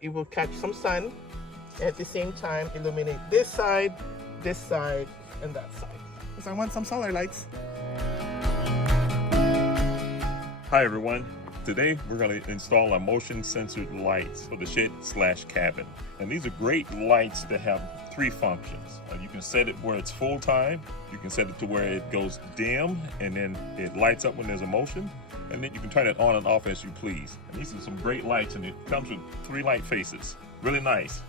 It will catch some sun, and at the same time illuminate this side, and that side. Because I want some solar lights. Hi everyone. Today we're going to install our motion censored lights for the shed/cabin. And these are great lights that have three functions. You can set it where it's full time, you can set it to where it goes dim and then it lights up when there's a motion, and then you can turn it on and off as you please. And these are some great lights, and it comes with 3 light faces. Really nice.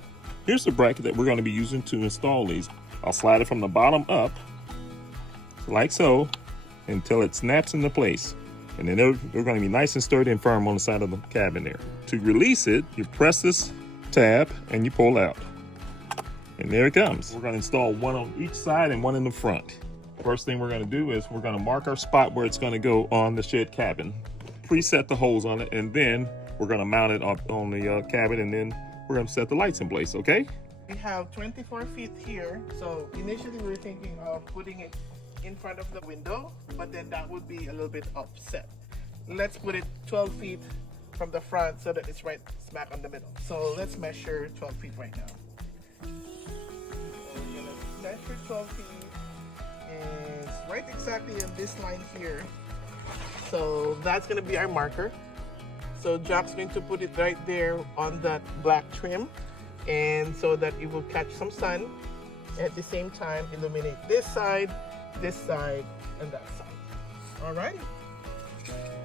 Here's the bracket that we're going to be using to install these. I'll slide it from the bottom up like so until it snaps into place. And then they're going to be nice and sturdy and firm on the side of the cabin there. To release it, you press this tab and you pull out. And there it comes. We're going to install one on each side and one in the front. First thing we're going to do is we're going to mark our spot where it's going to go on the shed cabin. Preset the holes on it, and then we're going to mount it up on the cabin, and then we're going to set the lights in place, okay? We have 24 feet here, so initially we were thinking of putting it in front of the window, but then that would be a little bit offset. Let's put it 12 feet from the front so that it's right smack on the middle. So let's measure 12 feet right now. So we're gonna measure 12 feet, and it's right exactly on this line here. So that's gonna be our marker. So Jack's going to put it right there on that black trim, and so that it will catch some sun, and at the same time illuminate this side, and that side. All right,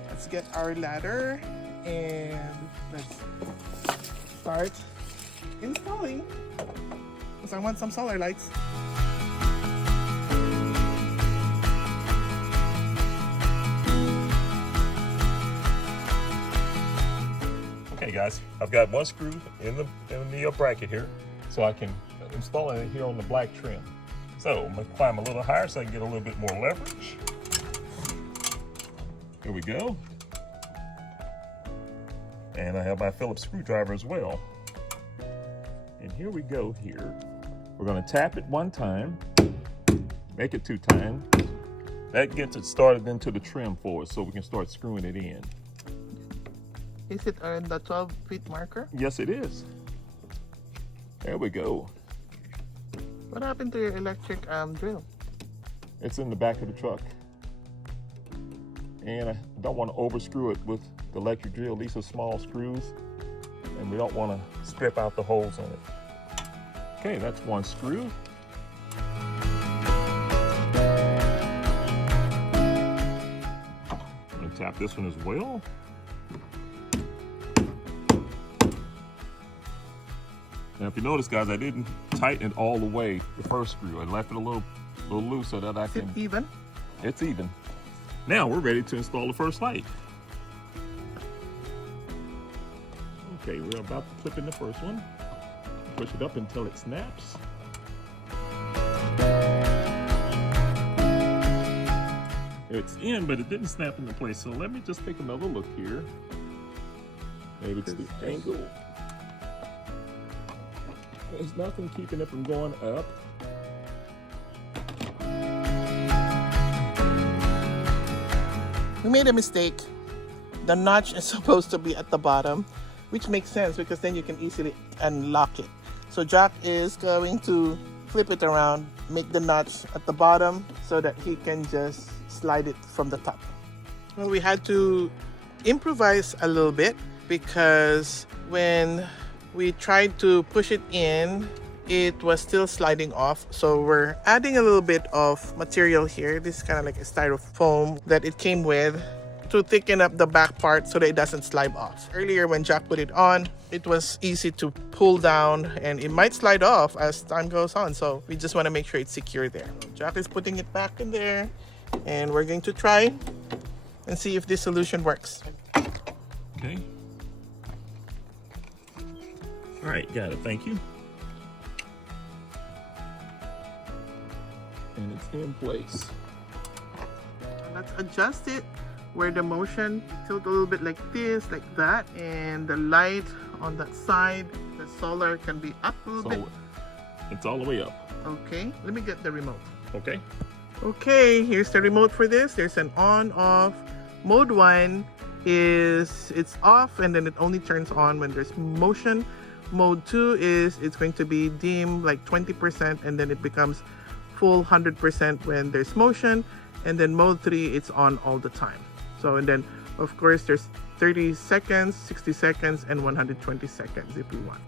let's get our ladder and let's start installing, because I want some solar lights. Okay guys, I've got one screw in the bracket here, so I can install it here on the black trim. So I'm going to climb a little higher so I can get a little bit more leverage. Here we go. And I have my Phillips screwdriver as well. And here we go here. We're going to tap it 1 time, make it 2 times. That gets it started into the trim for us so we can start screwing it in. Is it on the 12 feet marker? Yes, it is. There we go. What happened to your electric drill? It's in the back of the truck. And I don't want to overscrew it with the electric drill. These are small screws, and we don't want to strip out the holes in it. Okay, that's 1 screw. I'm going to tap this one as well. Now, if you notice, guys, I didn't tighten it all the way, the first screw. I left it a little loose so that I can... Is it even? It's even. Now we're ready to install the first light. Okay, we're about to clip in the first one. Push it up until it snaps. It's in, but it didn't snap into place. So let me just take another look here. Maybe it's the angle. There's nothing keeping it from going up. We made a mistake. The notch is supposed to be at the bottom, which makes sense because then you can easily unlock it. So Jack is going to flip it around, make the notch at the bottom so that he can just slide it from the top. Well, we had to improvise a little bit because when we tried to push it in, it was still sliding off. So we're adding a little bit of material here. This is kind of like a styrofoam that it came with to thicken up the back part so that it doesn't slide off. Earlier when Jack put it on, it was easy to pull down and it might slide off as time goes on. So we just want to make sure it's secure there. Jack is putting it back in there, and we're going to try and see if this solution works. Okay. All right, got it, thank you. And it's in place. Let's adjust it where the motion tilt a little bit like this, like that, and the light on that side, the solar can be up a little bit. It's all the way up. Okay, let me get the remote. Okay. Okay, here's the remote for this. There's an on off. Mode 1 is it's off, and then it only turns on when there's motion. Mode 2 is it's going to be dim like 20%, and then it becomes full 100% when there's motion. And then mode 3, it's on all the time. So, and then of course there's 30 seconds, 60 seconds, and 120 seconds if we want.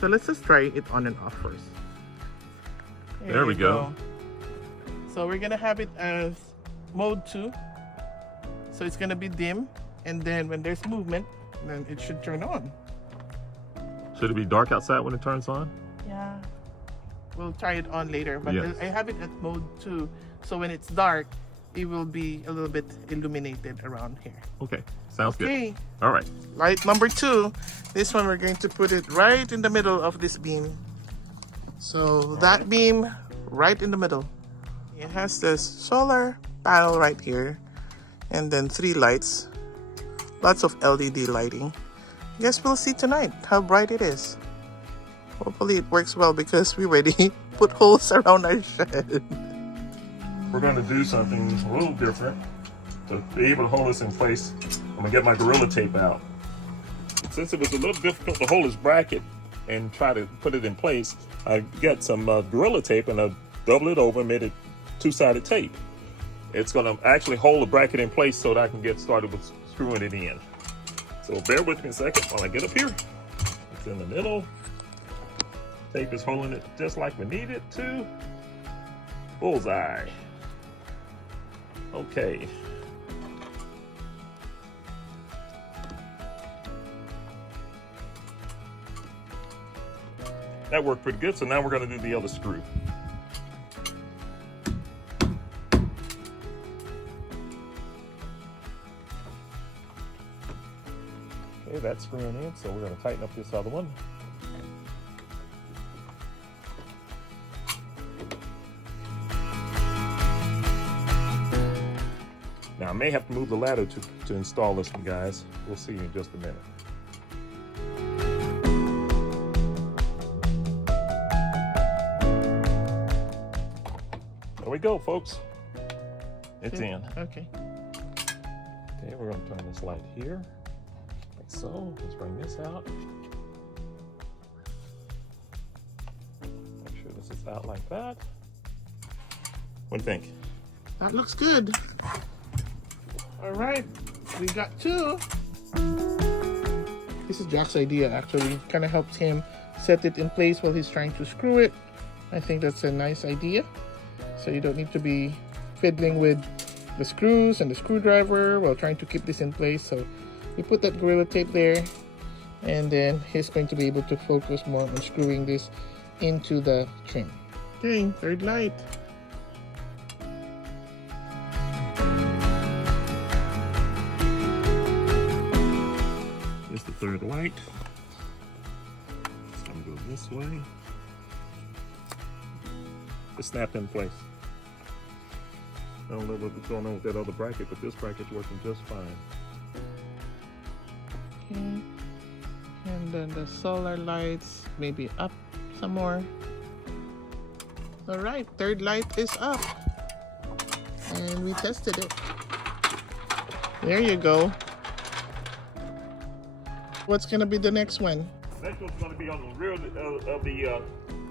So let's just try it on and off first. There we go. So we're gonna have it as mode 2. So it's gonna be dim, and then when there's movement, then it should turn on. Should it be dark outside when it turns on? Yeah. We'll try it on later, but Yes. I have it at mode 2. So when it's dark, it will be a little bit illuminated around here. Okay, sounds Okay. good. All right. Light number 2. This one we're going to put it right in the middle of this beam. So that beam right in the middle. It has this solar panel right here, and then 3 lights. Lots of LED lighting. Guess we'll see tonight how bright it is. Hopefully it works well because we already put holes around our shed. We're going to do something a little different to be able to hold this in place. I'm going to get my Gorilla Tape out. Since it was a little difficult to hold this bracket and try to put it in place, I got some Gorilla Tape and I doubled it over and made it 2-sided tape. It's going to actually hold the bracket in place so that I can get started with screwing it in. So bear with me a second while I get up here. It's in the middle. Tape is holding it just like we need it to. Bullseye. Okay. That worked pretty good, so now we're going to do the other screw. Okay, that's screwing in, so we're going to tighten up this other one. Now I may have to move the ladder to install this one, guys. We'll see in just a minute. There we go, folks. It's in. Okay. Okay, we're going to turn this light here, like so. Let's bring this out. Make sure this is out like that. What do you think? That looks good. All right, we got 2. This is Jack's idea, actually. Kind of helps him set it in place while he's trying to screw it. I think that's a nice idea. So you don't need to be fiddling with the screws and the screwdriver while trying to keep this in place. So we put that Gorilla Tape there, and then he's going to be able to focus more on screwing this into the trim. Okay, 3rd light. Here's the 3rd light. It's going to go this way. It snapped in place. I don't know what's going on with that other bracket, but this bracket's working just fine. Okay. And then the solar lights, maybe up some more. All right, 3rd light is up. And we tested it. There you go. What's gonna be the next one? Next one's going to be on the rear of the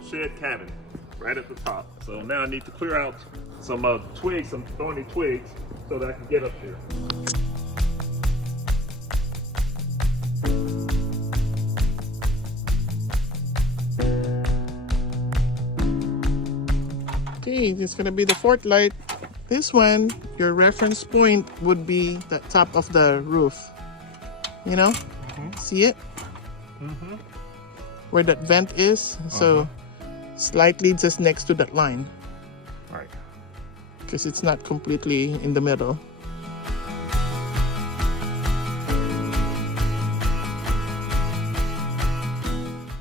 shed cabin, right at the top. So now I need to clear out some twigs, some thorny twigs, so that I can get up here. Okay, this is gonna be the 4th light. This one, your reference point would be the top of the roof. You know? See it? Where that vent is. So slightly just next to that line. Right. Because it's not completely in the middle.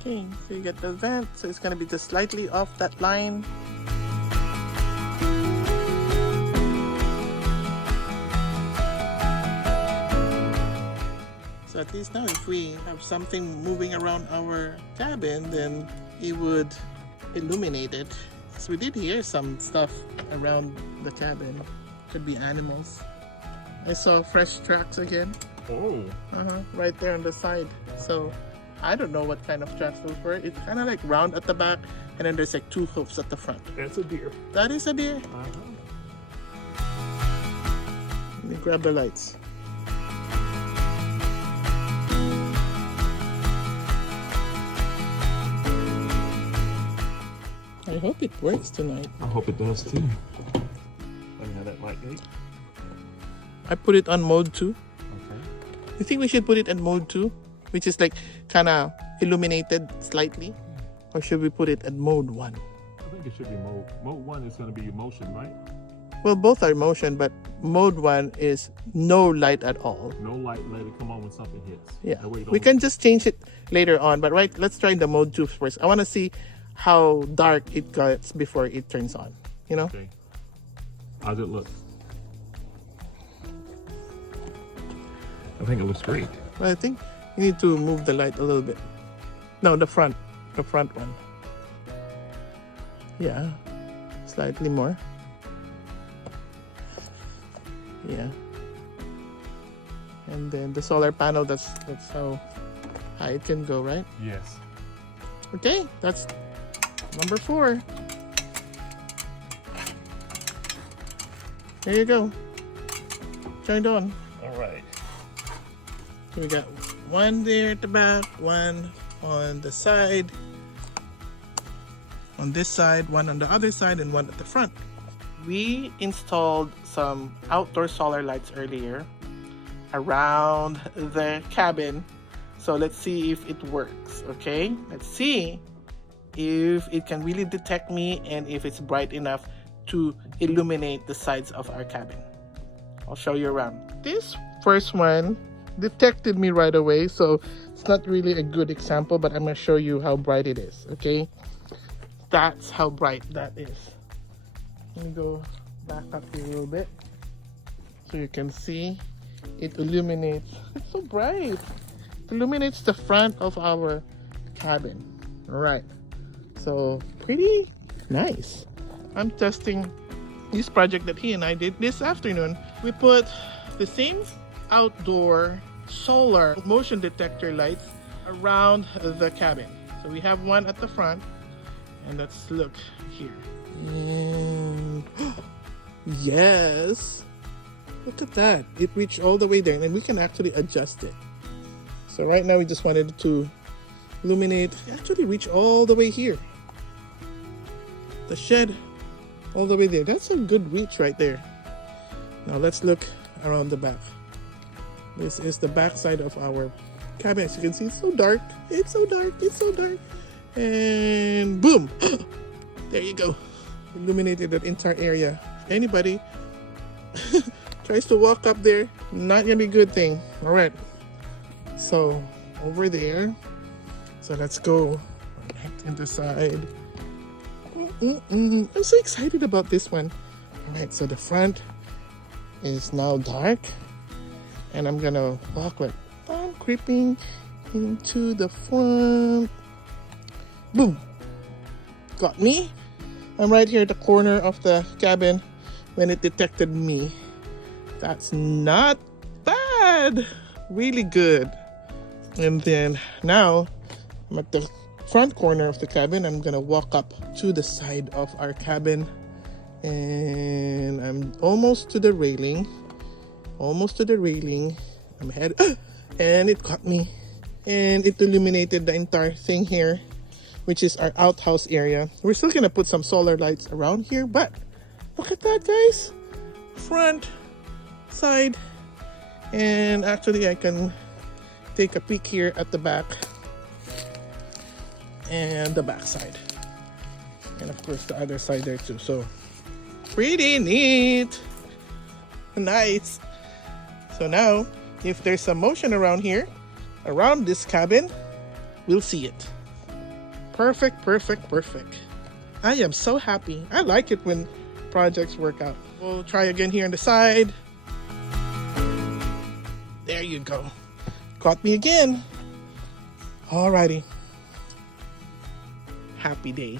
Okay, so you get the vent. So it's going to be just slightly off that line. So at least now if we have something moving around our cabin, then it would illuminate it. So we did hear some stuff around the cabin. Could be animals. I saw fresh tracks again. Oh. Right there on the side. So I don't know what kind of tracks those were. It's kind of like round at the back, and then there's like 2 hoofs at the front. That's a deer. That is a deer. Let me grab the lights. I hope it works tonight. I hope it does too. Let me have that light gate. I put it on mode 2. Okay. You think we should put it in mode 2? Which is like kind of illuminated slightly? Or should we put it at mode 1? I think it should be mode. Mode 1 is going to be motion, right? Well, both are motion, but mode 1 is no light at all. No light, let it come on when something hits. Yeah. That way you We don't- can just change it later on, but right, let's try the mode 2 first. I want to see how dark it gets before it turns on, you know? Okay. How's it look? I think it looks great. I think you need to move the light a little bit. No, the front one. Yeah, slightly more. Yeah. And then the solar panel, that's how high it can go, right? Yes. Okay, that's number 4. There you go. Turned on. All right. So we got 1 there at the back, 1 on the side, on this side, 1 on the other side, and 1 at the front. We installed some outdoor solar lights earlier around the cabin. So let's see if it works, okay? Let's see if it can really detect me and if it's bright enough to illuminate the sides of our cabin. I'll show you around. This first one detected me right away, so it's not really a good example, but I'm gonna show you how bright it is, okay? That's how bright that is. Let me go back up here a little bit so you can see it illuminates. It's so bright. It illuminates the front of our cabin. All right, so pretty nice. I'm testing this project that he and I did this afternoon. We put the same outdoor solar motion detector lights around the cabin. So we have 1 at the front, and let's look here. And yes, look at that. It reached all the way there, and we can actually adjust it. So right now we just wanted to illuminate, actually reach all the way here. The shed all the way there. That's a good reach right there. Now let's look around the back. This is the back side of our cabin. As you can see, it's so dark. It's so dark. It's so dark. And boom! There you go. Illuminated that entire area. If anybody tries to walk up there, not gonna be a good thing. All right. So over there. So let's go right in the side. I'm so excited about this one. All right. So the front is now dark. And I'm gonna walk like I'm creeping into the front. Boom! Got me. I'm right here at the corner of the cabin when it detected me. That's not bad. Really good. And then now I'm at the front corner of the cabin. I'm gonna walk up to the side of our cabin, and I'm almost to the railing. I'm head and it caught me, and it illuminated the entire thing here, which is our outhouse area. We're still gonna put some solar lights around here, but look at that, guys. Front, side, and actually I can take a peek here at the back and the back side, and of course the other side there too. So pretty neat. Nice. So now, if there's some motion around here, around this cabin, we'll see it. Perfect, perfect, perfect. I am so happy. I like it when projects work out. We'll try again here on the side. There you go. Caught me again. Alrighty. Happy day.